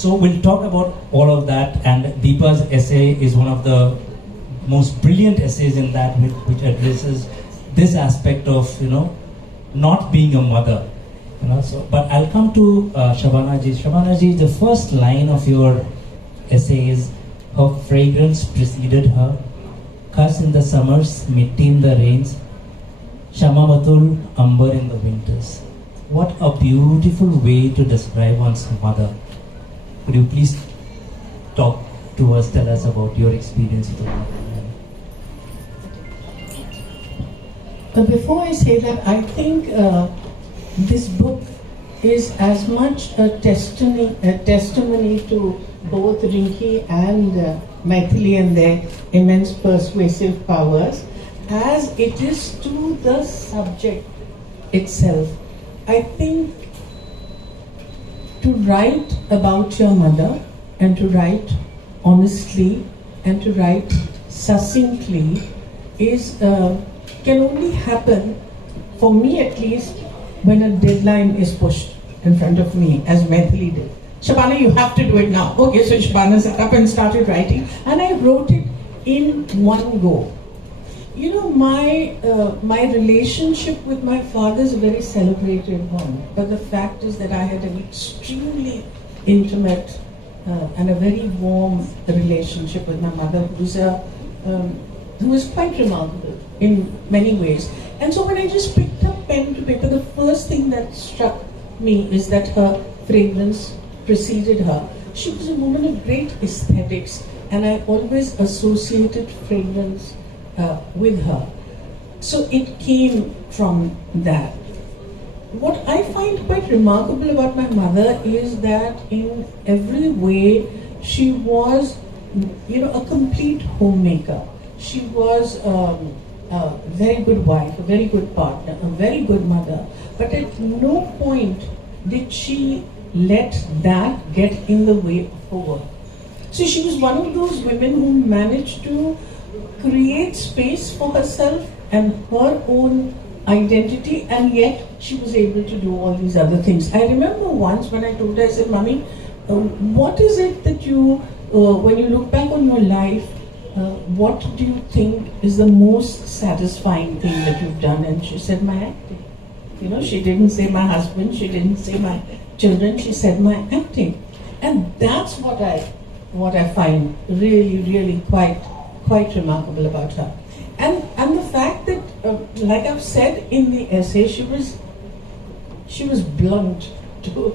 So we'll talk about all of that, and Deepa's essay is one of the most brilliant essays in that, which addresses this aspect of, not being a mother. So, but I'll come to Shabana ji. Shabana ji, the first line of your essay is, her fragrance preceded her, Khas in the summers, Mitti in the rains, Shamamatul, Amber in the winters. What a beautiful way to describe one's mother. Could you please talk to us, tell us about your experience with your mother? Before I say that, I think this book is as much a testimony to both Rinki and Maithili and their immense persuasive powers, as it is to the subject itself. I think to write about your mother, and to write honestly, and to write succinctly is can only happen, for me at least, when a deadline is pushed in front of me, as Maithili did. Shabana, you have to do it now. Okay, so Shabana sat up and started writing, and I wrote it in one go. My relationship with my father is a very celebrated one, but the fact is that I had an extremely intimate and a very warm relationship with my mother, who was quite remarkable in many ways. And so when I just picked up pen to paper, the first thing that struck me is that her fragrance preceded her. She was a woman of great aesthetics, and I always associated fragrance with her. So it came from that. What I find quite remarkable about my mother is that in every way she was, a complete homemaker. She was a very good wife, a very good partner, a very good mother, but at no point did she let that get in the way of her work. So she was one of those women who managed to create space for herself and her own identity, and yet she was able to do all these other things. I remember once when I told her, I said, Mommy, what is it that you, when you look back on your life, what do you think is the most satisfying thing that you've done? And she said, my acting. She didn't say my husband, she didn't say my children, she said my acting. And that's what I find really, really quite remarkable about her. And the fact that, like I've said in the essay, she was blunt to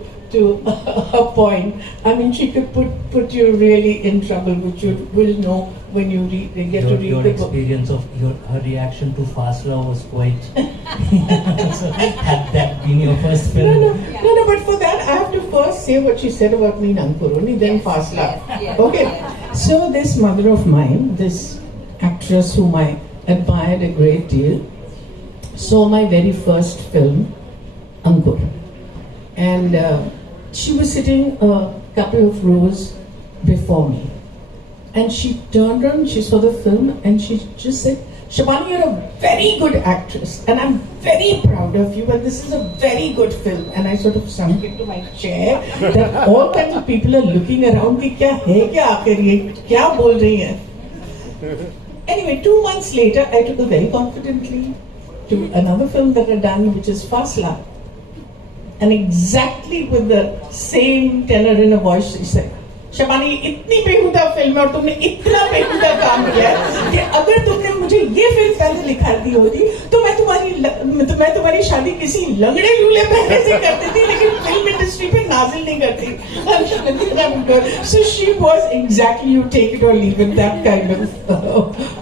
a point. I mean, she could put you really in trouble, which you will know when you get to read the book. Your experience of her reaction to Fasla was quite. So had that been your first film? No, but for that I have to first say what she said about me in Ankur, only then Fasla. Yes. Okay. So this mother of mine, this actress whom I admired a great deal, saw my very first film, Ankur. And she was sitting a couple of rows before me. And she turned around, she saw the film, and she just said, Shabana, you're a very good actress, and I'm very proud of you, and this is a very good film. And I sort of sunk into my chair, that all kinds of people are looking around, ki kya hai, kya aakhir ye, kya bol rahi hai? Anyway, 2 months later, I took her very confidently to another film that I'd done, which is Fasla. And exactly with the same tenor in a voice, she said, Shabana, ये इतनी बेहुदा film है और तुमने इतना बेहुदा काम किया है कि अगर तुमने मुझे ये फिल्म पहले लिखा दी होती तो मैं तुम्हारी शादी किसी लंगड़े लूले पहले से करती थी, लेकिन फिल्म इंडस्ट्री पे नाजिल नहीं करती. So she was exactly, you take it or leave it, that kind of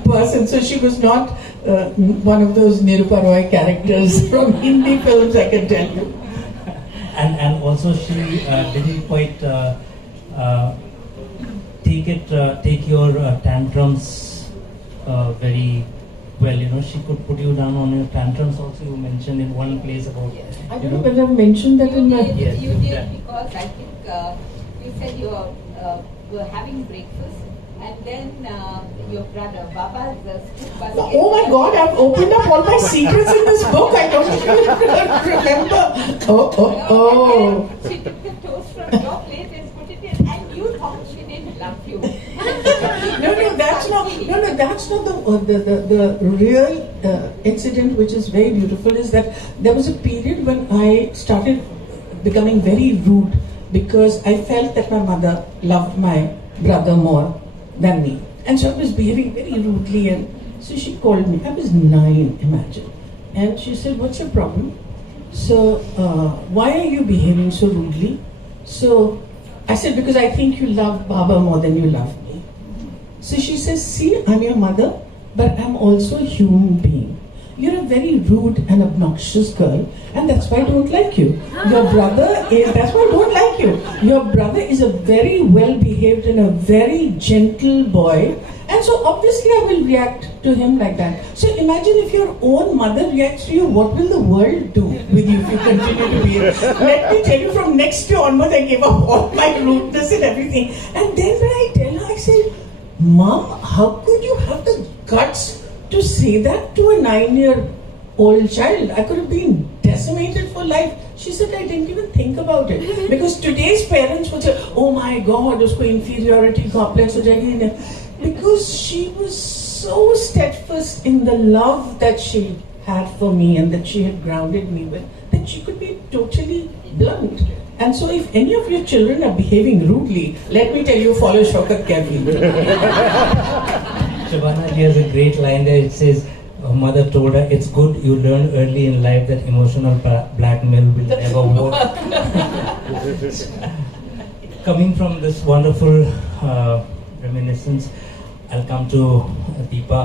person. So she was not one of those Nirupa Roy characters from Hindi films, I can tell you. And also she didn't quite take your tantrums very well. She could put you down on your tantrums also. You mentioned in one place about. Yes. I don't know whether I mentioned that in my. You did because I think you said you were having breakfast And then your brother, Baba's school bus. Oh my God, I've opened up all my secrets in this book. I don't even remember. Oh. And then she took the toast from your plate and put it in, and you thought she didn't love you. No, that's not the real incident, which is very beautiful, is that there was a period when I started becoming very rude because I felt that my mother loved my brother more than me. And so I was behaving very rudely, and so she called me. I was 9, imagine. And she said, "What's your problem? So, why are you behaving so rudely?" So I said, "Because I think you love Baba more than you love me." So she says, "See, I'm your mother, but I'm also a human being. You're a very rude and obnoxious girl, and that's why I don't like you. Your brother is, that's why I don't like you. Your brother is a very well-behaved and a very gentle boy, and so obviously I will react to him like that. So imagine if your own mother reacts to you, what will the world do with you if you continue to behave?" Let me tell you, from next year onwards, I gave up all my rudeness and everything. And then when I tell her, I say, "Mom, how could you have the guts to say that to a 9-year-old child? I could have been decimated for life." She said, "I didn't even think about it." Because today's parents would say, "Oh my God, usko inferiority complex ho jayegi." Because she was so steadfast in the love that she had for me and that she had grounded me with, that she could be totally blunt. And so if any of your children are behaving rudely, let me tell you, follow Shaukat carefully. Shabana ji has a great line there. It says, her mother told her, "It's good you learn early in life that emotional blackmail will never work." Coming from this wonderful reminiscence, I'll come to Deepa.